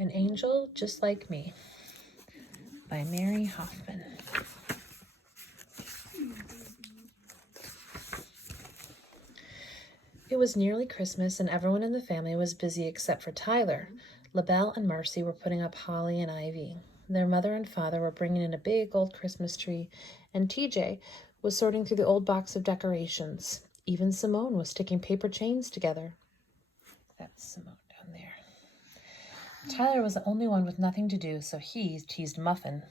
An Angel Just Like Me by Mary Hoffman. It was nearly Christmas, and everyone in the family was busy except for Tyler. LaBelle and Marcy were putting up holly and ivy. Their mother and father were bringing in a big old Christmas tree, and TJ was sorting through the old box of decorations. Even Simone was sticking paper chains together. That's Simone down there. Tyler was the only one with nothing to do, so he teased Muffin.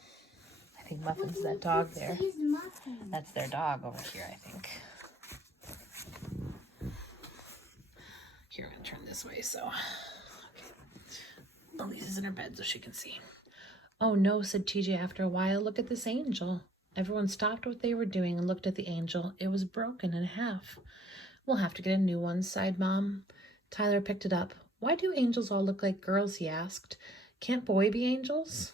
I think Muffin's that dog there. That's their dog over here, I think. Here, I'm going to turn this way so... Okay. Elise's in her bed so she can see. Oh no, said TJ after a while. Look at this angel. Everyone stopped what they were doing and looked at the angel. It was broken in half. We'll have to get a new one, sighed Mom. Tyler picked it up. Why do angels all look like girls, he asked. Can't boys be angels?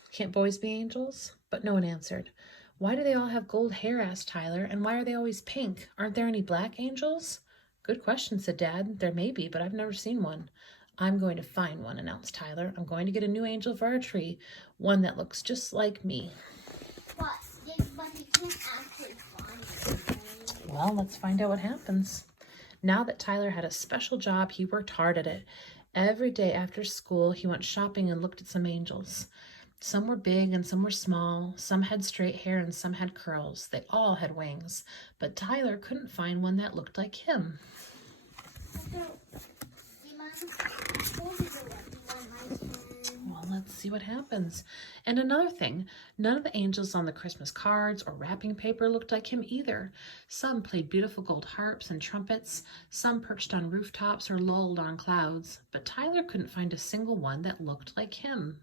But no one answered. Why do they all have gold hair, asked Tyler, and why are they always pink? Aren't there any black angels? Good question, said Dad. There may be, but I've never seen one. I'm going to find one, announced Tyler. I'm going to get a new angel for our tree, one that looks just like me. But he can't actually find it. Well, let's find out what happens. Now that Tyler had a special job, he worked hard at it. Every day after school, he went shopping and looked at some angels. Some were big and some were small. Some had straight hair and some had curls. They all had wings. But Tyler couldn't find one that looked like him. Well, let's see what happens. And another thing, none of the angels on the Christmas cards or wrapping paper looked like him either. Some played beautiful gold harps and trumpets. Some perched on rooftops or lolled on clouds. But Tyler couldn't find a single one that looked like him.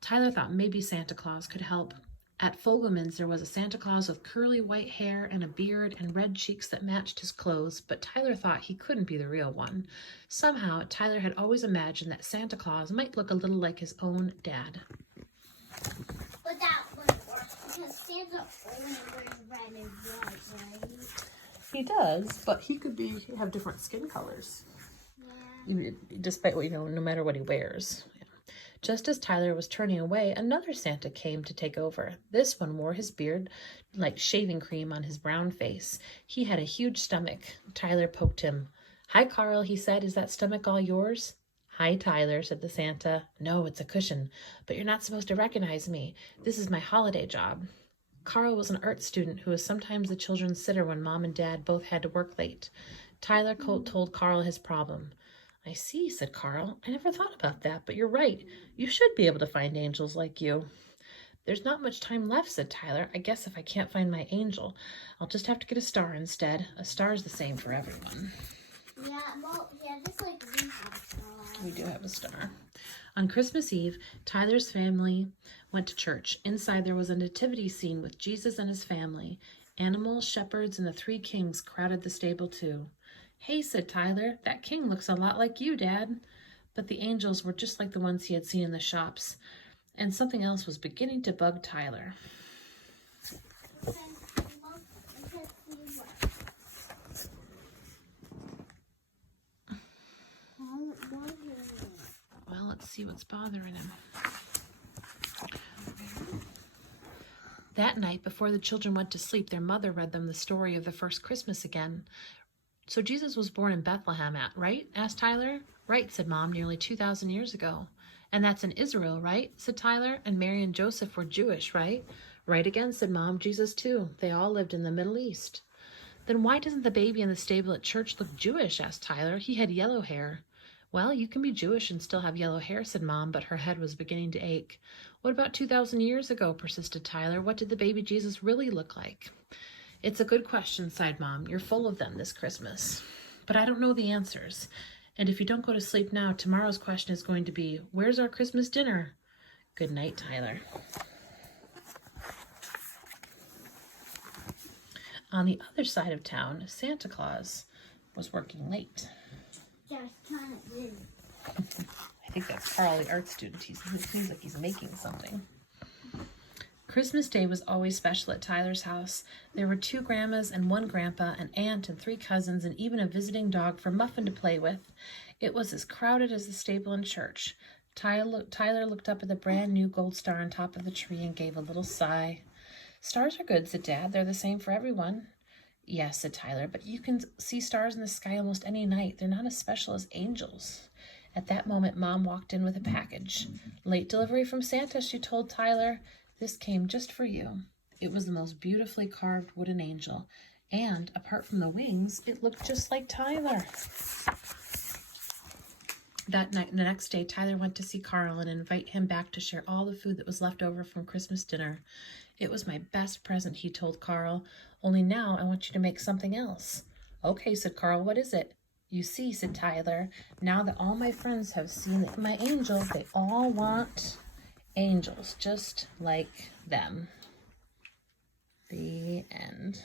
Tyler thought maybe Santa Claus could help. At Fogelman's, there was a Santa Claus with curly white hair and a beard and red cheeks that matched his clothes, but Tyler thought he couldn't be the real one. Somehow, Tyler had always imagined that Santa Claus might look a little like his own dad. But that wouldn't work, because Santa only wears red and white, right? He does, but he could have different skin colors. Yeah. Despite what, no matter what he wears. Just as Tyler was turning away, another Santa came to take over. This one wore his beard like shaving cream on his brown face. He had a huge stomach. Tyler poked him. Hi, Carl, he said. Is that stomach all yours? Hi, Tyler, said the Santa. No, it's a cushion, but you're not supposed to recognize me. This is my holiday job. Carl was an art student who was sometimes the children's sitter when Mom and Dad both had to work late. Tyler told Carl his problem. I see, said Carl. I never thought about that, but you're right. You should be able to find angels like you. There's not much time left, said Tyler. I guess if I can't find my angel, I'll just have to get a star instead. A star's the same for everyone. Yeah, well, yeah, just like we have a star. We do have a star. On Christmas Eve, Tyler's family went to church. Inside there was a nativity scene with Jesus and his family. Animals, shepherds, and the three kings crowded the stable too. Hey, said Tyler, that king looks a lot like you, Dad. But the angels were just like the ones he had seen in the shops, and something else was beginning to bug Tyler. Well, let's see what's bothering him. That night, before the children went to sleep, their mother read them the story of the first Christmas again. So Jesus was born in Bethlehem, right? Asked Tyler. Right, said Mom, nearly 2,000 years ago. And that's in Israel, right? Said Tyler. And Mary and Joseph were Jewish, right? Right again, said Mom. Jesus, too. They all lived in the Middle East. Then why doesn't the baby in the stable at church look Jewish? Asked Tyler. He had yellow hair. Well, you can be Jewish and still have yellow hair, said Mom, but her head was beginning to ache. What about 2,000 years ago, persisted Tyler. What did the baby Jesus really look like? It's a good question, sighed Mom. You're full of them this Christmas. But I don't know the answers. And if you don't go to sleep now, tomorrow's question is going to be, where's our Christmas dinner? Good night, Tyler. On the other side of town, Santa Claus was working late. Just kind of did. I think that's Carl, the art student. It seems like he's making something. Christmas Day was always special at Tyler's house. There were 2 grandmas and 1 grandpa, an aunt and 3 cousins, and even a visiting dog for Muffin to play with. It was as crowded as the stable in church. Tyler looked up at the brand new gold star on top of the tree and gave a little sigh. Stars are good, said Dad. They're the same for everyone. Yes, said Tyler, but you can see stars in the sky almost any night. They're not as special as angels. At that moment, Mom walked in with a package. Late delivery from Santa, she told Tyler. This came just for you. It was the most beautifully carved wooden angel, and apart from the wings, it looked just like Tyler. That night, the next day, Tyler went to see Carl and invite him back to share all the food that was left over from Christmas dinner. It was my best present, he told Carl. Only now I want you to make something else. Okay, said Carl. What is it? You see, said Tyler, now that all my friends have seen my angel, they all want angels just like them. The end.